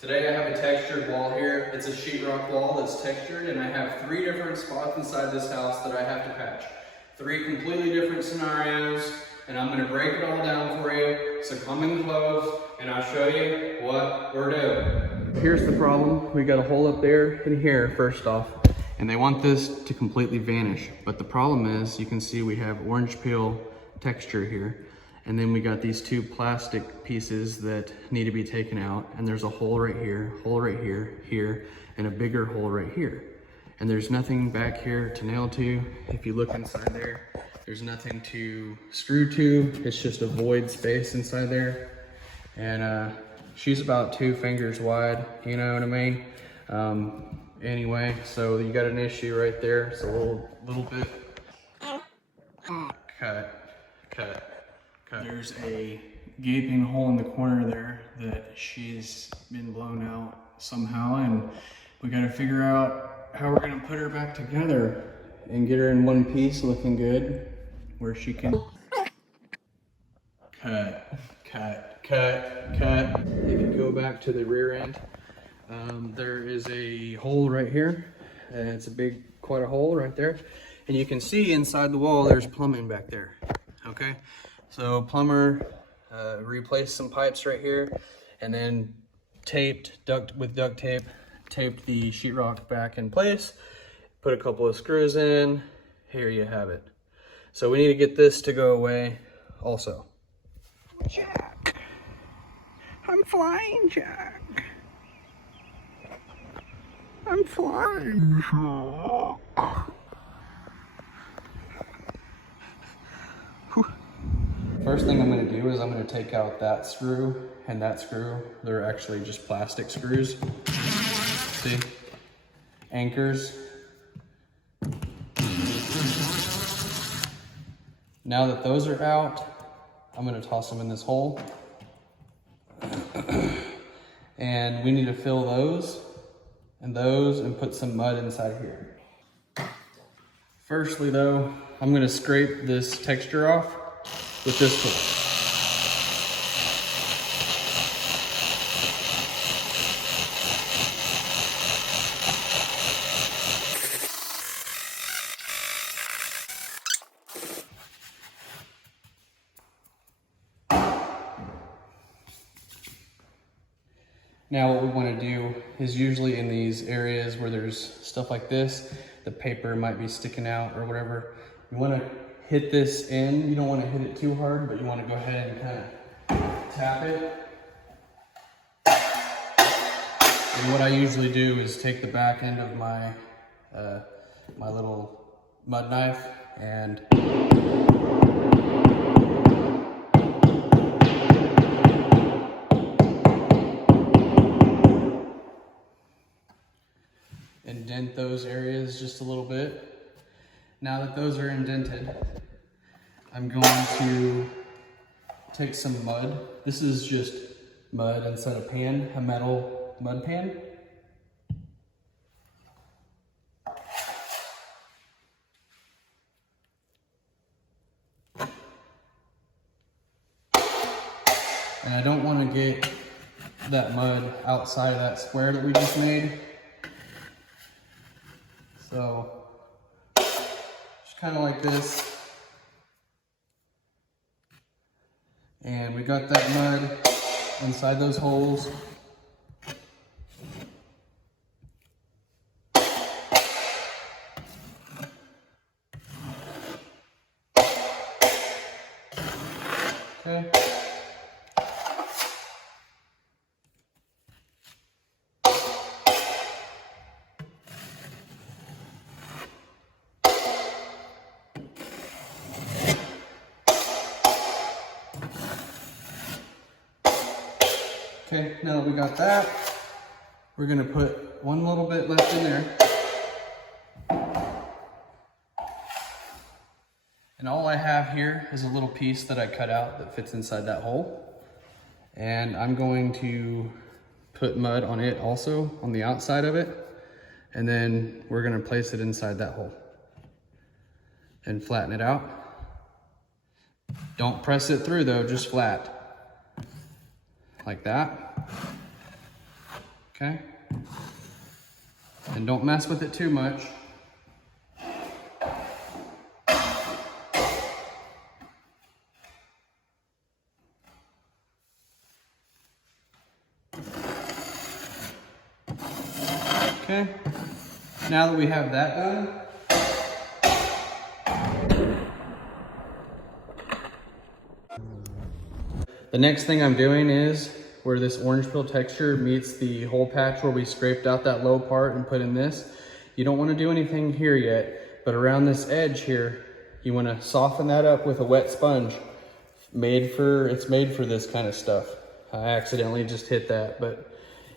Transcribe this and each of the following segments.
Today I have a textured wall here. It's a sheetrock wall that's textured, and I have 3 different spots inside this house that I have to patch. 3 completely different scenarios, and I'm gonna break it all down for you. So come in close, and I'll show you what we're doing. Here's the problem. We got a hole up there and here, first off, and they want this to completely vanish. But the problem is, you can see we have orange peel texture here. And then we got these 2 plastic pieces that need to be taken out. And there's a hole right here, here, and a bigger hole right here. And there's nothing back here to nail to. If you look inside there, there's nothing to screw to. It's just a void space inside there. And she's about 2 fingers wide, you know what I mean? Anyway, so you got an issue right there. It's a little bit, cut. There's a gaping hole in the corner there that she's been blown out somehow, and we got to figure out how we're going to put her back together and get her in one piece looking good where she can cut. If you go back to the rear end, there is a hole right here, and it's quite a hole right there, and you can see inside the wall there's plumbing back there. Okay, so plumber replaced some pipes right here, and then with duct tape, taped the sheetrock back in place, put a couple of screws in. Here you have it. So we need to get this to go away also. Jack, I'm flying, Jack. I'm flying, Jack. First thing I'm going to do is I'm going to take out that screw and that screw. They're actually just plastic screws. See? Anchors. Now that those are out, I'm going to toss them in this hole. And we need to fill those and put some mud inside here. Firstly though, I'm going to scrape this texture off with this tool. Now what we want to do is, usually in these areas where there's stuff like this, the paper might be sticking out or whatever, you want to hit this in. You don't want to hit it too hard, but you want to go ahead and kind of tap it. And what I usually do is take the back end of my my little mud knife and indent those areas just a little bit. Now that those are indented, I'm going to take some mud. This is just mud inside a pan, a metal mud pan. And I don't want to get that mud outside of that square that we just made. So, kind of like this, and we got that mud inside those holes. Okay. Okay, now that we got that, we're gonna put one little bit left in there. And all I have here is a little piece that I cut out that fits inside that hole. And I'm going to put mud on it also, on the outside of it. And then we're gonna place it inside that hole and flatten it out. Don't press it through though, just flat. Like that. okay? And don't mess with it too much. Okay, now that we have that done, the next thing I'm doing is where this orange peel texture meets the hole patch where we scraped out that low part and put in this. You don't want to do anything here yet, but around this edge here, you want to soften that up with a wet sponge. It's made for this kind of stuff. I accidentally just hit that, but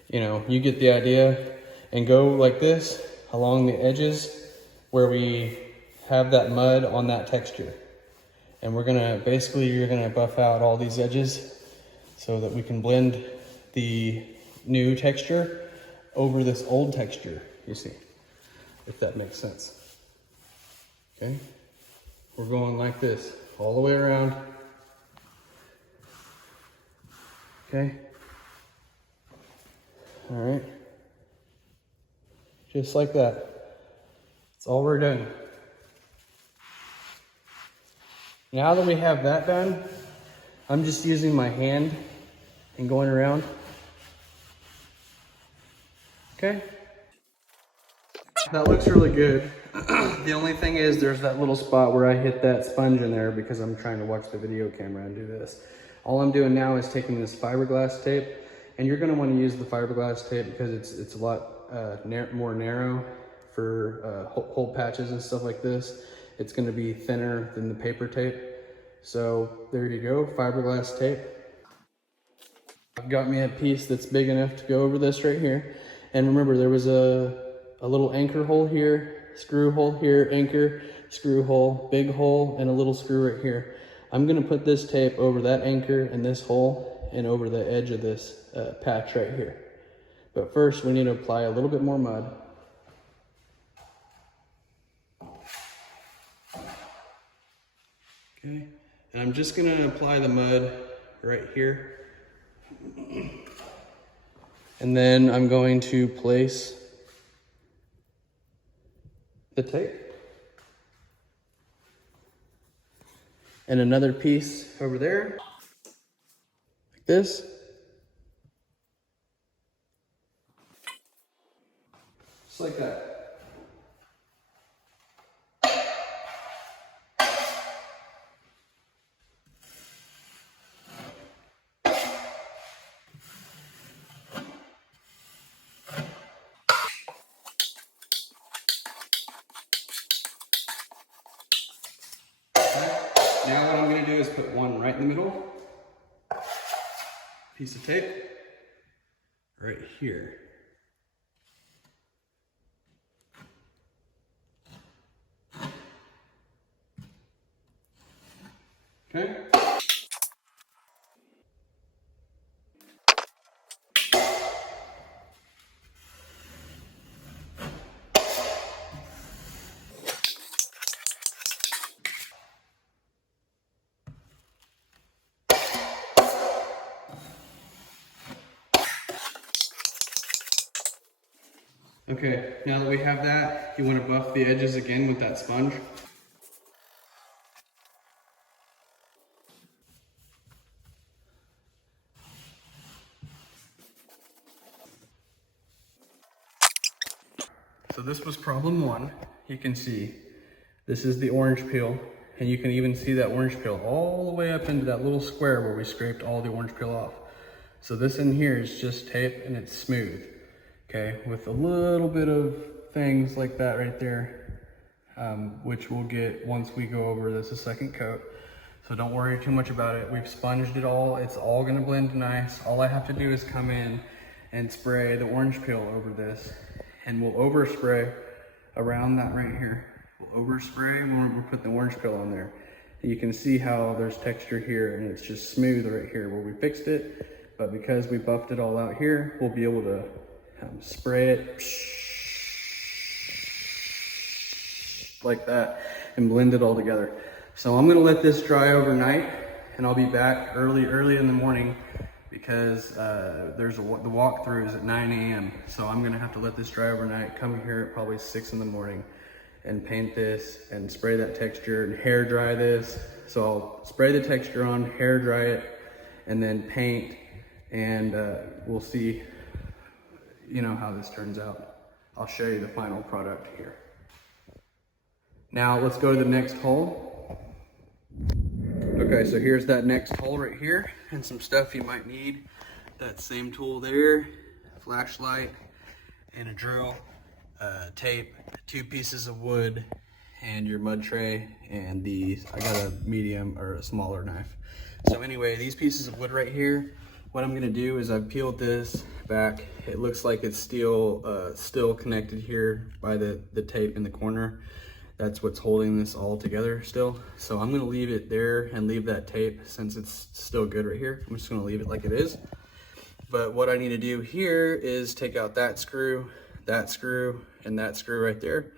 you know, you get the idea. And go like this along the edges where we have that mud on that texture. And you're gonna buff out all these edges so that we can blend the new texture over this old texture, you see, if that makes sense. Okay, we're going like this all the way around. Okay, all right. Just like that. That's all we're doing. Now that we have that done, I'm just using my hand and going around. Okay? That looks really good. The only thing is there's that little spot where I hit that sponge in there because I'm trying to watch the video camera and do this. All I'm doing now is taking this fiberglass tape, and you're gonna wanna use the fiberglass tape because it's a lot more narrow for hole patches and stuff like this. It's going to be thinner than the paper tape. So there you go, fiberglass tape. I've got me a piece that's big enough to go over this right here. And remember, there was a little anchor hole here, screw hole here, anchor, screw hole, big hole, and a little screw right here. I'm going to put this tape over that anchor and this hole and over the edge of this patch right here. But first, we need to apply a little bit more mud. Okay, and I'm just gonna apply the mud right here. And then I'm going to place the tape. And another piece over there, like this. Just like that. Now what I'm going to do is put one right in the middle, piece of tape, right here. Okay. Okay, now that we have that, you want to buff the edges again with that sponge. So this was problem one. You can see this is the orange peel, and you can even see that orange peel all the way up into that little square where we scraped all the orange peel off. So this in here is just tape and it's smooth, okay, with a little bit of things like that right there, which we'll get once we go over this a second coat. So don't worry too much about it. We've sponged it all. It's all gonna blend nice. All I have to do is come in and spray the orange peel over this, and we'll overspray around that right here. We'll overspray when we put the orange peel on there. And you can see how there's texture here, and it's just smooth right here where we fixed it. But because we buffed it all out here, we'll be able to spray it like that and blend it all together. So I'm gonna let this dry overnight, and I'll be back early in the morning because the walkthrough is at 9 a.m. So I'm gonna have to let this dry overnight, come here at probably 6 in the morning and paint this and spray that texture and hair dry this. So I'll spray the texture on, hair dry it, and then paint, and we'll see, you know, how this turns out. I'll show you the final product here. Now let's go to the next hole. Okay, so here's that next hole right here, and some stuff you might need. That same tool there, flashlight, and a drill, tape, 2 pieces of wood, and your mud tray, and I got a medium or a smaller knife. So anyway, these pieces of wood right here, what I'm gonna do is I've peeled this back. It looks like it's still connected here by the tape in the corner. That's what's holding this all together still. So I'm gonna leave it there and leave that tape since it's still good right here. I'm just gonna leave it like it is. But what I need to do here is take out that screw, and that screw right there.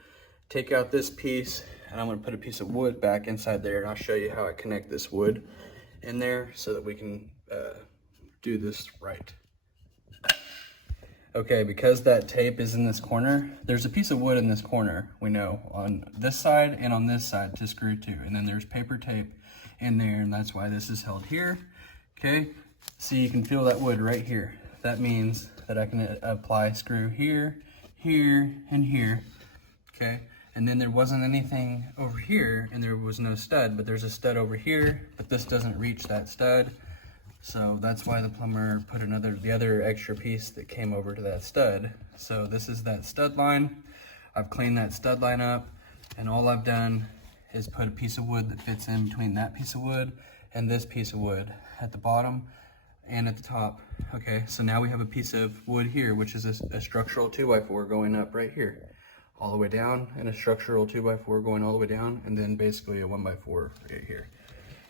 Take out this piece, and I'm gonna put a piece of wood back inside there, and I'll show you how I connect this wood in there so that we can do this right. Okay, because that tape is in this corner, there's a piece of wood in this corner, we know, on this side and on this side to screw to. And then there's paper tape in there, and that's why this is held here. Okay, so you can feel that wood right here. That means that I can apply screw here, here, and here. Okay, and then there wasn't anything over here, and there was no stud, but there's a stud over here, but this doesn't reach that stud. So that's why the plumber put the other extra piece that came over to that stud. So this is that stud line. I've cleaned that stud line up, and all I've done is put a piece of wood that fits in between that piece of wood and this piece of wood at the bottom and at the top. Okay, so now we have a piece of wood here, which is a structural 2x4 going up right here, all the way down, and a structural 2x4 going all the way down, and then basically a 1x4 right here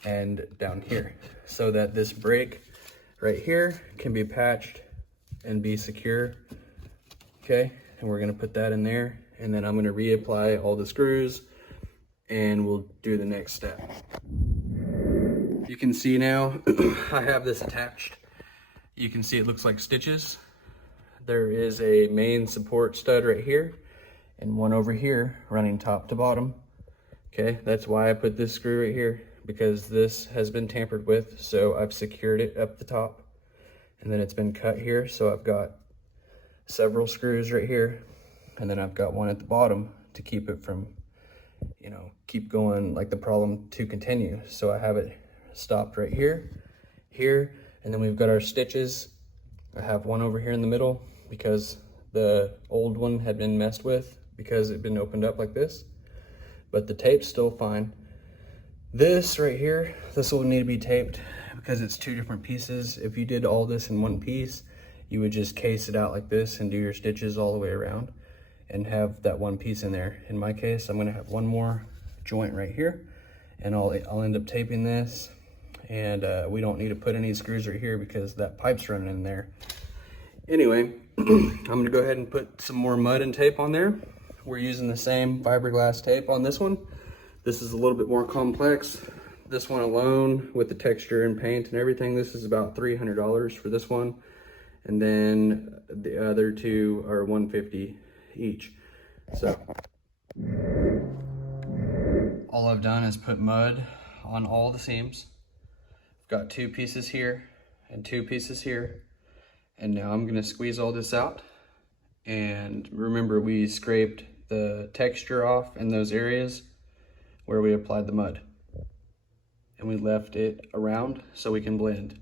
and down here, so that this break right here can be patched and be secure. Okay, and we're gonna put that in there, and then I'm gonna reapply all the screws, and we'll do the next step. You can see now I have this attached. You can see it looks like stitches. There is a main support stud right here and one over here running top to bottom. Okay, that's why I put this screw right here, because this has been tampered with. So I've secured it up the top, and then it's been cut here. So I've got several screws right here, and then I've got one at the bottom to keep it from, you know, keep going, like the problem to continue. So I have it stopped right here, and then we've got our stitches. I have one over here in the middle because the old one had been messed with because it had been opened up like this, but the tape's still fine. This right here, this will need to be taped because it's 2 different pieces. If you did all this in one piece, you would just case it out like this and do your stitches all the way around and have that one piece in there. In my case, I'm gonna have one more joint right here, and I'll end up taping this, and we don't need to put any screws right here because that pipe's running in there. Anyway, I'm gonna go ahead and put some more mud and tape on there. We're using the same fiberglass tape on this one. This is a little bit more complex. This one alone, with the texture and paint and everything, this is about $300 for this one. And then the other 2 are $150 each. So all I've done is put mud on all the seams. I've got 2 pieces here and 2 pieces here. And now I'm gonna squeeze all this out. And remember, we scraped the texture off in those areas where we applied the mud, and we left it around so we can blend.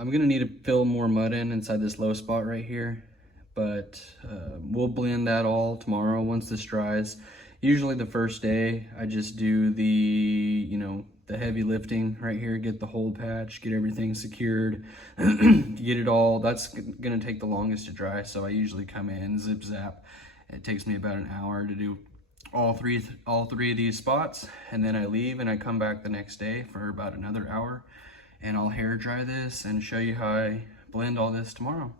I'm gonna need to fill more mud in inside this low spot right here, but we'll blend that all tomorrow once this dries. Usually the first day I just do the, you know, the heavy lifting right here, get the hole patch, get everything secured, get it all. That's gonna take the longest to dry, so I usually come in, zip zap. It takes me about an hour to do all three of these spots, and then I leave and I come back the next day for about another hour, and I'll hair dry this and show you how I blend all this tomorrow.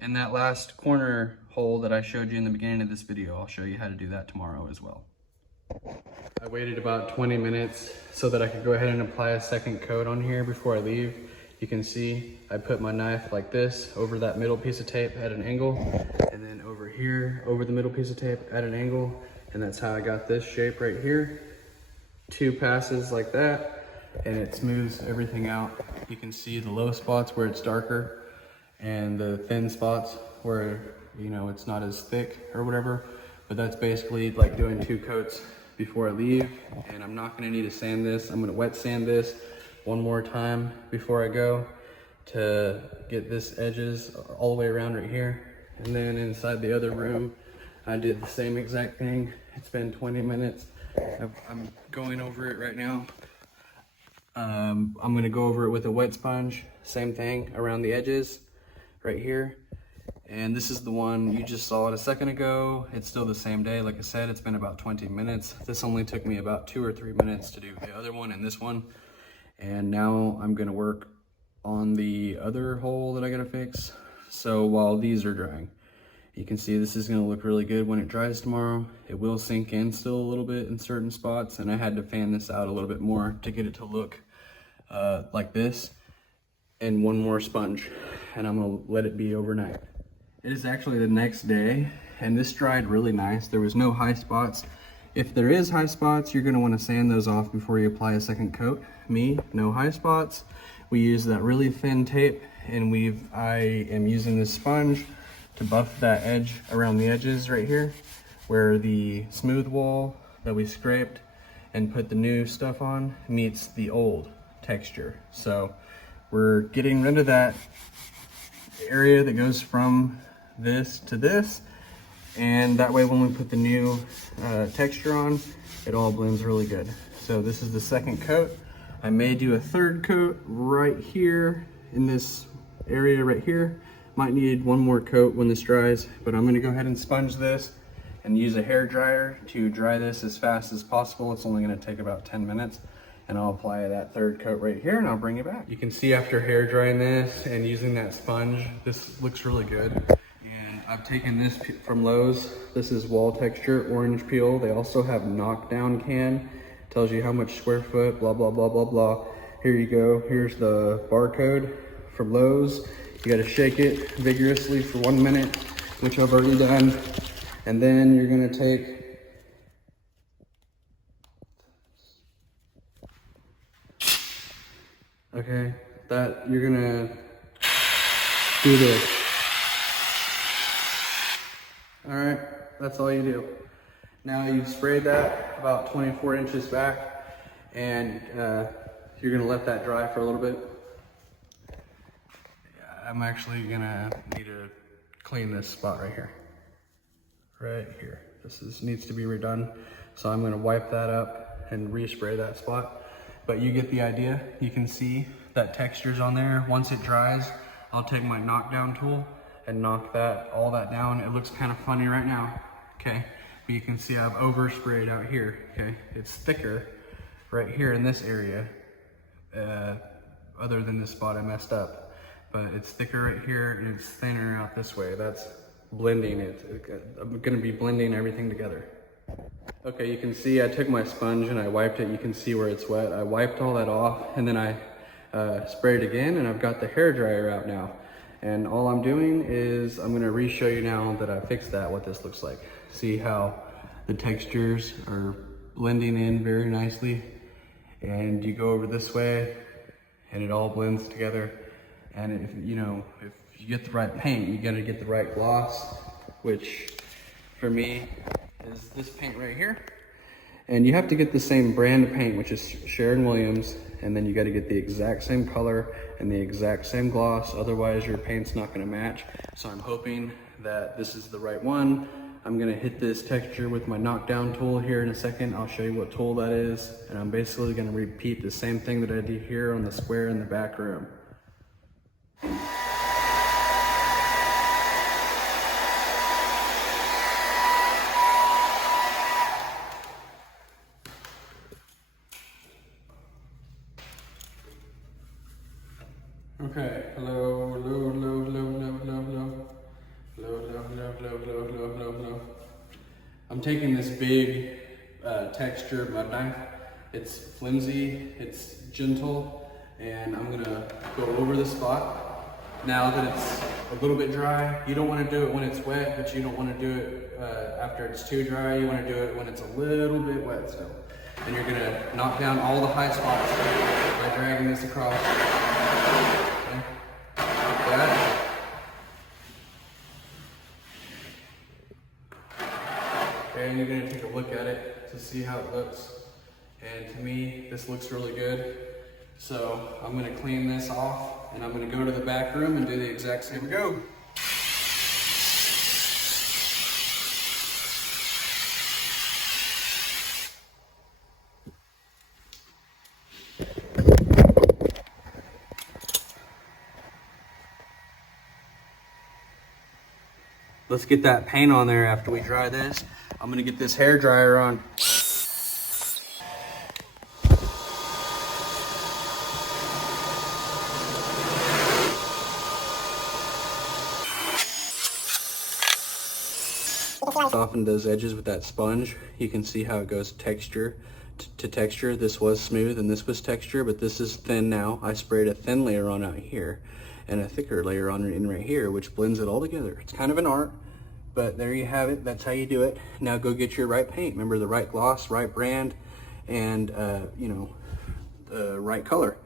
And that last corner hole that I showed you in the beginning of this video, I'll show you how to do that tomorrow as well. I waited about 20 minutes so that I could go ahead and apply a second coat on here before I leave. You can see I put my knife like this over that middle piece of tape at an angle, and then over here over the middle piece of tape at an angle, and that's how I got this shape right here. 2 passes like that, and it smooths everything out. You can see the low spots where it's darker and the thin spots where, you know, it's not as thick or whatever. But that's basically like doing 2 coats before I leave. And I'm not gonna need to sand this. I'm gonna wet sand this one more time before I go to get this edges all the way around right here. And then inside the other room, I did the same exact thing. It's been 20 minutes. I'm going over it right now. I'm gonna go over it with a wet sponge. Same thing around the edges right here. And this is the one you just saw it a second ago. It's still the same day. Like I said, it's been about 20 minutes. This only took me about 2 or 3 minutes to do the other one and this one. And now I'm gonna work on the other hole that I gotta fix. So while these are drying, you can see this is gonna look really good when it dries tomorrow. It will sink in still a little bit in certain spots, and I had to fan this out a little bit more to get it to look like this. And one more sponge, and I'm gonna let it be overnight. It is actually the next day, and this dried really nice. There was no high spots. If there is high spots, you're gonna wanna sand those off before you apply a second coat. Me, no high spots. We use that really thin tape, and I am using this sponge to buff that edge around the edges right here, where the smooth wall that we scraped and put the new stuff on meets the old texture. So we're getting rid of that area that goes from this to this, and that way when we put the new texture on, it all blends really good. So this is the second coat. I may do a third coat right here in this area right here. Might need one more coat when this dries, but I'm gonna go ahead and sponge this and use a hair dryer to dry this as fast as possible. It's only gonna take about 10 minutes. And I'll apply that third coat right here, and I'll bring it back. You can see after hair drying this and using that sponge, this looks really good. And I've taken this from Lowe's. This is wall texture, orange peel. They also have knockdown can. Tells you how much square foot, blah, blah, blah, blah, blah. Here you go. Here's the barcode from Lowe's. You gotta shake it vigorously for 1 minute, which I've already done. And then you're gonna take okay, that you're gonna do this. All right, that's all you do. Now you've sprayed that about 24 inches back, and you're gonna let that dry for a little bit. I'm actually gonna need to clean this spot right here. Right here. Needs to be redone. So I'm gonna wipe that up and respray that spot. But you get the idea. You can see that texture's on there. Once it dries, I'll take my knockdown tool and knock all that down. It looks kind of funny right now, okay? But you can see I've oversprayed out here, okay? It's thicker right here in this area, other than this spot I messed up. But it's thicker right here and it's thinner out this way. That's blending it. I'm gonna be blending everything together. Okay, you can see I took my sponge and I wiped it. You can see where it's wet. I wiped all that off, and then I sprayed again, and I've got the hair dryer out now. And all I'm doing is I'm gonna re-show you now that I fixed that, what this looks like. See how the textures are blending in very nicely. And you go over this way and it all blends together. And if you get the right paint, you gotta get the right gloss, which for me is this paint right here. And you have to get the same brand of paint, which is Sherwin-Williams, and then you got to get the exact same color and the exact same gloss, otherwise your paint's not going to match. So I'm hoping that this is the right one. I'm going to hit this texture with my knockdown tool here in a second. I'll show you what tool that is, and I'm basically going to repeat the same thing that I did here on the square in the back room. Okay, hello, hello, hello, hello, hello, hello, hello. Hello, hello, hello, hello, hello, hello, hello, hello. I'm taking this big texture mud knife. It's flimsy, it's gentle, and I'm gonna go over the spot. Now that it's a little bit dry, you don't wanna do it when it's wet, but you don't wanna do it after it's too dry. You wanna do it when it's a little bit wet still. And you're gonna knock down all the high spots by dragging this across. Okay. Like that. Okay, and you're gonna take a look at it to see how it looks. And to me, this looks really good. So I'm gonna clean this off and I'm gonna go to the back room and do the exact same. Here we go. Let's get that paint on there after we dry this. I'm gonna get this hair dryer on. Soften those edges with that sponge. You can see how it goes texture to texture. This was smooth and this was texture, but this is thin now. I sprayed a thin layer on out here and a thicker layer on in right here, which blends it all together. It's kind of an art, but there you have it. That's how you do it. Now go get your right paint. Remember, the right gloss, right brand, and you know, the right color.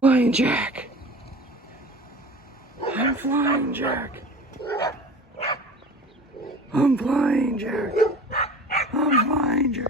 Flying Jack. I'm flying Jack. I'm flying Jack. I'm flying Jack.